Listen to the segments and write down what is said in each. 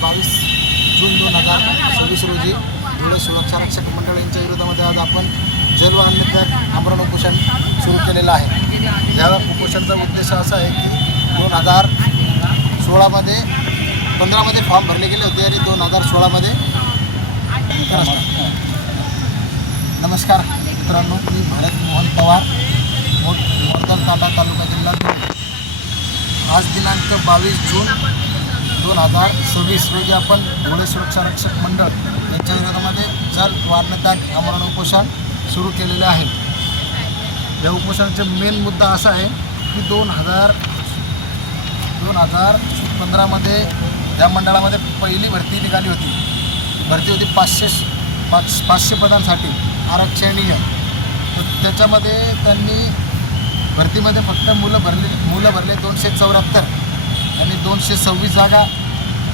22 जून 2026 रोजी धुळे सुरक्षा रक्षक मंडळ यांच्या विरोधामध्ये आज आपण जल व अन्न त्याग आमरण उपोषण सुरू केलेलं आहे। या उपोषणाचा उद्देश असा आहे की 2016मध्ये 15मध्ये फॉर्म भरले गेले होते आणि 2016मध्ये नमस्कार मित्रांनो, मी भारत मोहन पवार, मोरदल तांडा, तालुका जिल्हा धुळे। आज दिनांक 22 जून 2026 रोजी आपण धुळे सुरक्षा रक्षक मंडळ यांच्या विरोधामध्ये जल व अन्न त्याग आमरण उपोषण सुरू केलेले आहे। या उपोषणाचा मेन मुद्दा असा आहे की 2015मध्ये या मंडळामध्ये पहिली भरती निघाली होती। भरती होती 500 पदांसाठी आरक्षणीय। तर त्याच्यामध्ये त्यांनी भरतीमध्ये फक्त मुलं भरले 274 आणि 226 जागा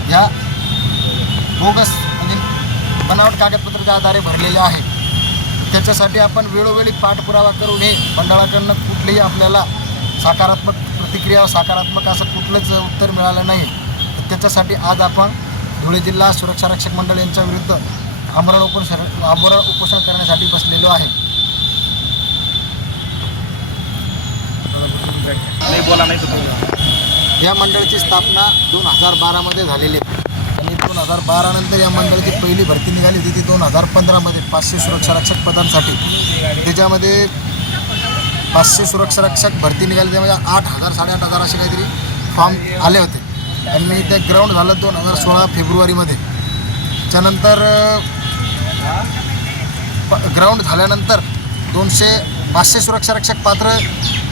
ह्या बोगस म्हणजे बनावट कागदपत्राच्या आधारे भरलेल्या आहेत। त्याच्यासाठी आपण वेळोवेळी पाठपुरावा करून हे मंडळाकडनं कुठलीही आपल्याला सकारात्मक प्रतिक्रिया, सकारात्मक असं कुठलंच उत्तर मिळालं नाही। त्याच्यासाठी आज आपण धुळे जिल्हा सुरक्षा रक्षक मंडळ यांच्या विरुद्ध आमरण उपोषण करण्यासाठी बसलेलो आहे। या मंडळाची स्थापना 2012मध्ये झालेली आहे आणि 2012 नंतर या मंडळाची पहिली भरती निघाली होती ती 2015मध्ये 500 सुरक्षा रक्षक पदांसाठी। त्याच्यामध्ये 500 सुरक्षा रक्षक भरती निघाली, त्यामध्ये 8,000 8,500 असे काहीतरी फॉर्म आले होते आणि ते ग्राउंड झालं 2016 फेब्रुवारीमध्ये। त्यानंतर ग्राउंड झाल्यानंतर 500 सुरक्षा रक्षक पात्र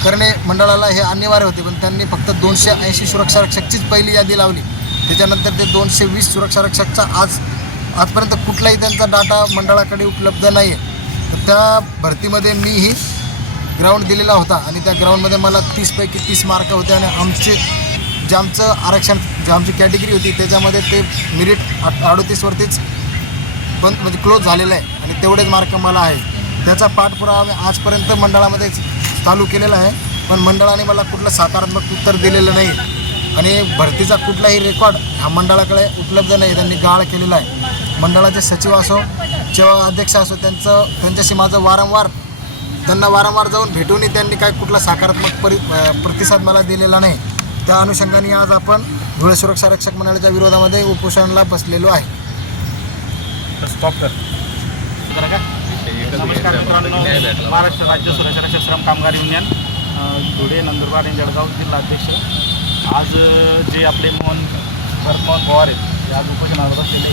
करणे मंडळाला हे अनिवार्य होते, पण त्यांनी फक्त 280 सुरक्षा रक्षकचीच पहिली यादी लावली। त्याच्यानंतर ते 220 सुरक्षा रक्षकचा आजपर्यंत कुठलाही त्यांचा डाटा मंडळाकडे उपलब्ध नाही आहे। तर त्या भरतीमध्ये मीही ग्राउंड दिलेला होता आणि त्या ग्राउंडमध्ये मला 30 पैकी 30 मार्क होते आणि आमचं आरक्षण आमची कॅटेगरी होती त्याच्यामध्ये ते मेरिट 38वरतीच म्हणजे क्लोज झालेलं आहे आणि तेवढेच मार्क मला आहे। त्याचा पाठपुरावा मी आजपर्यंत मंडळामध्ये चालू केलेला आहे, पण मंडळाने मला कुठलं सकारात्मक उत्तर दिलेलं नाही आणि भरतीचा कुठलाही रेकॉर्ड हा मंडळाकडे उपलब्ध नाही। त्यांनी गाळ केलेला आहे। मंडळाचे सचिव असो किंवा अध्यक्ष असो त्यांच्याशी माझं वारंवार जाऊन भेटूनही त्यांनी काय कुठला सकारात्मक प्रतिसाद मला दिलेला नाही। त्या अनुषंगाने आज आपण धुळे सुरक्षा रक्षक मंडळाच्या विरोधामध्ये उपोषणाला बसलेलो आहे। स्टॉप कर। नमस्कार मित्रांनो, महाराष्ट्र राज्य सुरक्षा रक्षक श्रम कामगार युनियन धुळे, नंदुरबार आणि जळगाव जिल्हा अध्यक्ष। आज जे आपले मोहन पवार आहेत ते आज उपोषणावर बसलेले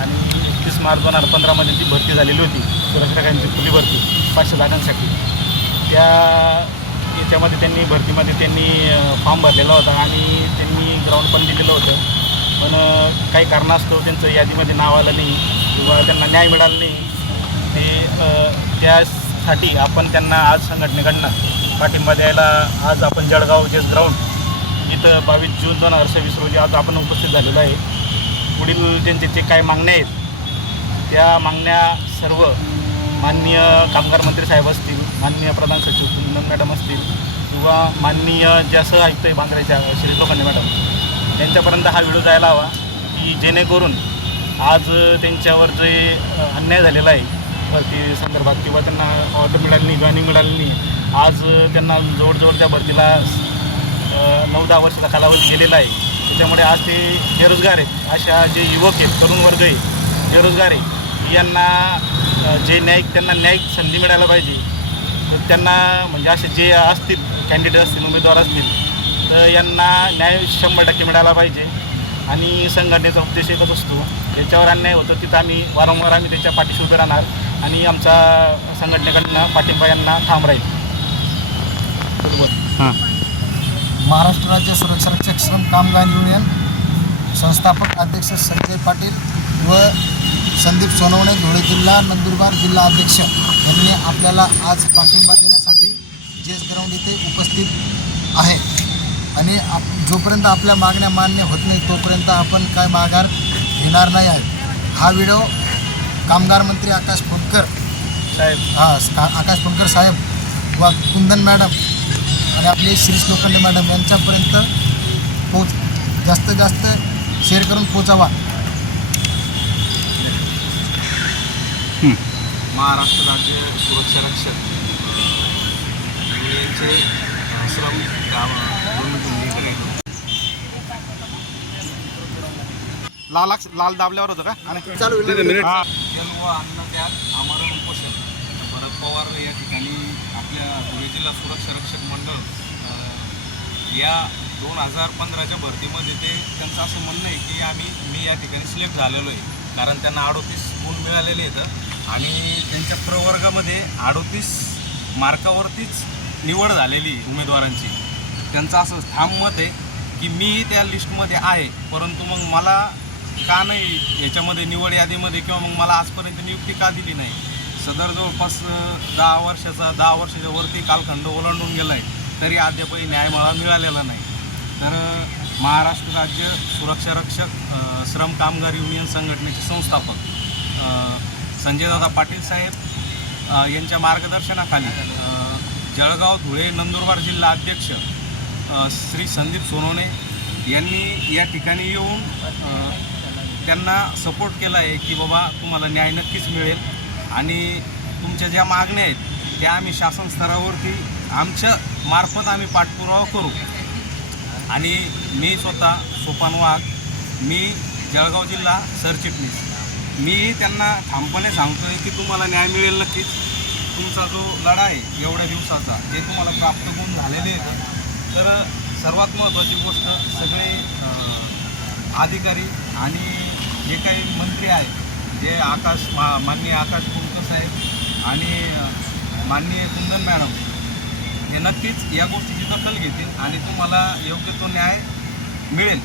आणि 31 मार्च 2015मध्ये ती भरती झालेली होती सुरक्षकांची खुली भरती 500 जागांसाठी। याच्यामध्ये त्यांनी फॉर्म भरलेला होता आणि त्यांनी ग्राउंड पण दिलेलं होतं, पण काही कारणास्तव त्यांचं यादीमध्ये नाव आलं नाही किंवा त्यांना न्याय मिळाला नाही। त्यासाठी आपण त्यांना आज संघटनेकडनं पाठिंबा द्यायला आज आपण जळगाव जेस ग्राउंड इथं 22 जून 2026 रोजी आज आपण उपस्थित झालेलो आहे। पुढील त्यांचे जे काही मागण्या आहेत त्या मागण्या सर्व माननीय कामगार मंत्री साहेब असतील, माननीय प्रधान सचिव कुंदन मॅडम असतील किंवा माननीय ज्या सह आयुक्त आहे बांद्राच्या श्री लोखंडे मॅडम यांच्यापर्यंत हा व्हिडिओ जायला हवा की जेणेकरून आज त्यांच्यावर जे अन्याय झालेला आहे भरती संदर्भात किंवा त्यांना ऑर्डर मिळाली नाही, जॉईनिंग मिळाली नाही, आज त्यांना जवळजवळ त्या भरतीला 9-10 वर्षाचा कालावधी गेलेला आहे। त्याच्यामुळे आज ते बेरोजगार आहेत। अशा जे युवक आहेत, तरुण वर्ग आहे, बेरोजगार आहे, यांना त्यांना न्यायिक संधी मिळायला पाहिजे। तर त्यांना म्हणजे असे जे असतील कॅन्डिडेट असतील, उमेदवार असतील, तर यांना न्याय 100% मिळाला पाहिजे। आणि संघटनेचा उद्देश एकच असतो, ज्याच्यावर अन्याय होतो तिथं वारंवार आम्ही त्याच्या पाठीशी उभे राहणार आणि आमचा संघटनेकडनं पाठिंबा यांना ठाम राहील। महाराष्ट्र राज्य सुरक्षा रक्षक श्रम कामगार युनियन संस्थापक अध्यक्ष संजय पाटील व संदीप सोनवणे, धुळे जिल्हा, नंदुरबार जिल्हा अध्यक्ष यांनी आपल्याला आज पाठिंबा देण्यासाठी जेस ग्राउंड इथे उपस्थित आहे आणि जोपर्यंत आपल्या मागण्या मान्य होत नाही तोपर्यंत आपण काय माघार घेणार नाही आहे। हा व्हिडिओ कामगार मंत्री आकाश फुंडकर साहेब व कुंदन मॅडम आणि आपले श्री लोखंडे मॅडम यांच्यापर्यंत जास्तीत जास्त शेअर करून पोचावा. महाराष्ट्र राज्य सुरक्षा रक्षक यांचे श्रम काम लाल दाबल्यावर होतं का? चालू हां. तेल व अन्न त्याग आमरण उपोषण. भरत पवार या ठिकाणी आपल्या धुळे जिल्हा सुरक्षा रक्षक मंडळ या 2015च्या भरतीमध्ये त्यांचं असं म्हणणं आहे की मी या ठिकाणी सिलेक्ट झालेलो आहे, कारण त्यांना 38 गुण मिळालेले आहेत आणि त्यांच्या प्रवर्गामध्ये 38 मार्कावरतीच निवड झालेली उमेदवारांची. त्यांचं असं ठाम मत आहे की मी त्या लिस्टमध्ये आहे, परंतु मग मला का नाही याच्यामध्ये निवड यादीमध्ये किंवा मग मला आजपर्यंत नियुक्ती का दिली नाही. सदर जवळपास 10 वर्षाच्या वरती कालखंड ओलांडून गेला आहे, तरी अद्यापही न्याय मला मिळालेला नाही. तर महाराष्ट्र राज्य सुरक्षा रक्षक श्रम कामगार युनियन संघटनेचे संस्थापक संजयदादा पाटील साहेब यांच्या मार्गदर्शनाखाली जळगाव, धुळे, नंदुरबार जिल्हा अध्यक्ष श्री संदीप सोनवणे यांनी या ठिकाणी येऊन त्यांना सपोर्ट केला आहे की बाबा तुम्हाला न्याय नक्कीच मिळेल आणि तुमच्या ज्या मागण्या आहेत त्या आम्ही शासन स्तरावरती आमच्या मार्फत आम्ही पाठपुरावा करू. आणि मी स्वतः सोपान वाघ, मी जळगाव जिल्हा सरचिटणीस, मी त्यांना ठामपणे सांगतो आहे की तुम्हाला न्याय मिळेल नक्कीच. तुमचा जो लढा आहे एवढ्या दिवसाचा जे तुम्हाला प्राप्त गुण झालेले आहेत. तर सर्वात महत्त्वाची गोष्ट सगळे अधिकारी आणि जे काही मंत्री आहेत, जे माननीय आकाश कुलकर्णी साहेब आणि माननीय कुंदन मॅडम, हे नक्कीच या गोष्टीची दखल घेतील आणि तुम्हाला योग्य तो न्याय मिळेल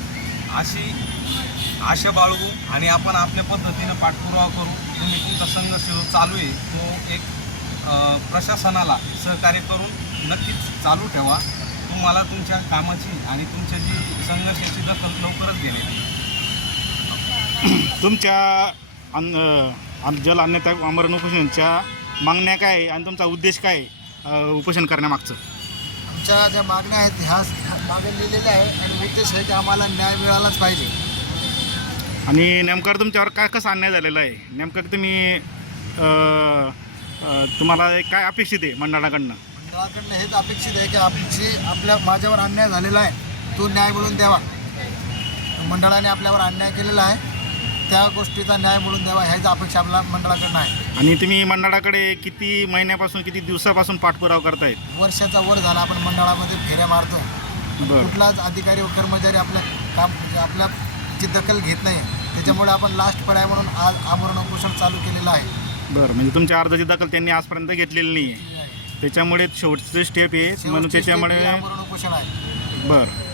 अशी आशा बाळगू आणि आपण आपल्या पद्धतीनं पाठपुरावा करू. तुम्ही तुमचा संघर्ष जो चालू आहे तो एक प्रशासनाला सहकार्य करून नक्कीच चालू ठेवा. तुम्हाला तुमच्या कामाची आणि तुमच्या जी संघर्षाची दखल लवकरच घेण्यात येईल. तुमच्या जल अन्नत्या आमरण उपोषणाच्या मागण्या काय आहे आणि तुमचा उद्देश काय आहे उपोषण करण्यामागचं? आमच्या ज्या मागण्या आहेत ह्या मागे लिहिलेल्या आहे आणि उद्देश आहे की आम्हाला न्याय मिळालाच पाहिजे. आणि नेमकं तुमच्यावर काय कसा अन्याय झालेला आहे? नेमकं तुम्हाला काय अपेक्षित आहे मंडळाकडनं? मंडळाकडनं हेच अपेक्षित आहे की माझ्यावर अन्याय झालेला आहे तो न्याय मिळवून द्यावा. मंडळाने आपल्यावर अन्याय केलेला आहे, त्या गोष्टीचा न्याय मिळवून द्यावा ह्याच अपेक्षा आपल्या मंडळाकडनं आहे. आणि तुम्ही मंडळाकडे किती महिन्यापासून किती दिवसापासून पाठपुरावा करतायत? वर्षाचा वर झाला आपण मंडळामध्ये फेऱ्या मारतो. कुठलाच अधिकारी व कर्मचारी आपल्याची दखल घेत नाही. त्याच्यामुळे आपण लास्ट पर्याय म्हणून आज आमरण उपोषण चालू केलेलं आहे. बरं, म्हणजे तुमच्या अर्जाची दखल त्यांनी आजपर्यंत घेतलेली नाही आहे, त्याच्यामुळे शेवटची स्टेप आहे म्हणून त्याच्यामुळे आमरण उपोषण आहे. बरं.